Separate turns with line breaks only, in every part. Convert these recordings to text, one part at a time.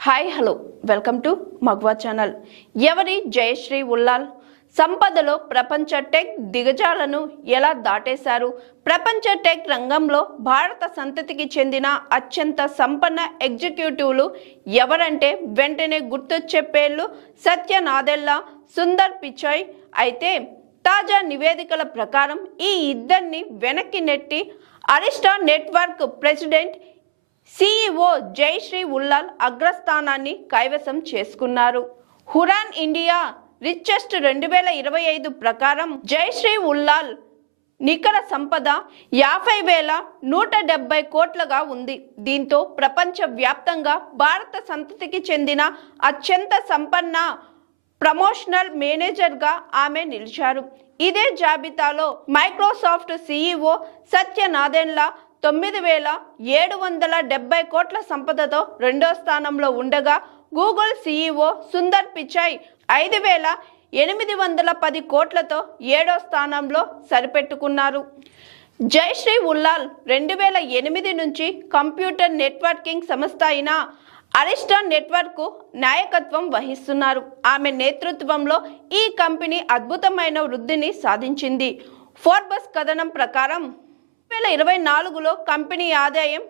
Hi hello welcome to మగ్వా channel ఎవరి జయశ్రీ ఉల్లాల్? సంపదలో ప్రపంచ టెక్ దిగజాలను ఎలా దాటేశారు? ప్రపంచ టెక్ రంగంలో భారత సంతతికి చెందిన అత్యంత సంపన్న ఎగ్జిక్యూటివ్లు ఎవరంటే వెంటనే గుర్తొచ్చే పేర్లు సత్య నాదెల్లా సుందర్ పిచాయ్ అయితే తాజా నివేదికల ప్రకారం ఈ ఇద్దరిని వెనక్కి నెట్టి Arista network president CEO Jayshree Ullal అగ్రస్థానాన్ని కైవసం చేసుకున్నారు. హురాన్ ఇండియా రిచెస్ట్ రెండు వేల ఇరవై ఐదు ప్రకారం జైశ్రీ ఉల్లాల్ నికర సంపద యాభై వేల నూట డెబ్బై కోట్లుగా ఉంది. దీంతో ప్రపంచ వ్యాప్తంగా భారత సంతతికి చెందిన అత్యంత సంపన్న ప్రమోషనల్ మేనేజర్గా ఆమె నిలిచారు. ఇదే జాబితాలో మైక్రోసాఫ్ట్ సీఈఓ సత్య నాదెన్లా తొమ్మిది వేల ఏడు వందల డెబ్బై కోట్ల సంపదతో రెండో స్థానంలో ఉండగా గూగుల్ సీఈఓ సుందర్ పిచాయ్ ఐదు వేల ఎనిమిది వందల పది కోట్లతో ఏడో స్థానంలో సరిపెట్టుకున్నారు. జయశ్రీ ఉల్లాల్ రెండు వేల ఎనిమిది నుంచి కంప్యూటర్ నెట్వర్కింగ్ సంస్థ అయిన అరిస్టా నెట్వర్క్ నాయకత్వం వహిస్తున్నారు. ఆమె నేతృత్వంలో ఈ కంపెనీ అద్భుతమైన వృద్ధిని సాధించింది. ఫోర్బస్ కథనం ప్రకారం వేల ఇరవై నాలుగులో కంపెనీ ఆదాయం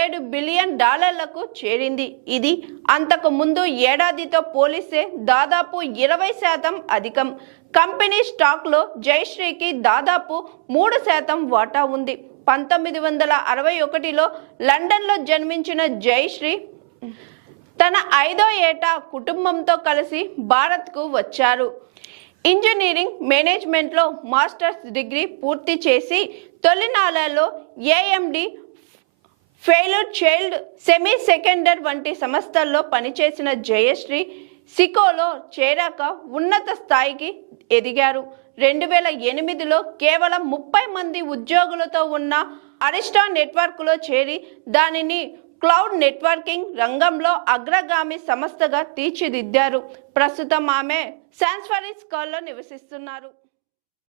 ఏడు బిలియన్ డాలర్లకు చేరింది. ఇది అంతకు ముందు ఏడాదితో పోలిస్తే దాదాపు ఇరవై శాతం అధికం. కంపెనీ స్టాక్లో జయశ్రీకి దాదాపు మూడు శాతం వాటా ఉంది. పంతొమ్మిది వందల అరవై ఒకటిలో లండన్లో జన్మించిన జయశ్రీ తన ఐదో ఏటా కుటుంబంతో కలిసి భారత్కు వచ్చారు. ఇంజనీరింగ్ మేనేజ్మెంట్లో మాస్టర్స్ డిగ్రీ పూర్తి చేసి తొలినాళ్ళలో AMD Fairchild semiconductor వంటి సంస్థల్లో పనిచేసిన జయశ్రీ సికోలో చేరాక ఉన్నత స్థాయికి ఎదిగారు. రెండు వేల ఎనిమిదిలో కేవలం ముప్పై మంది ఉద్యోగులతో ఉన్న అరిస్టా నెట్వర్క్లో చేరి దానిని క్లౌడ్ నెట్వర్కింగ్ రంగంలో అగ్రగామి సంస్థగా తీర్చిదిద్దారు. ప్రస్తుతం ఆమె శాన్స్ఫరిస్ కాల్లో నివసిస్తున్నారు.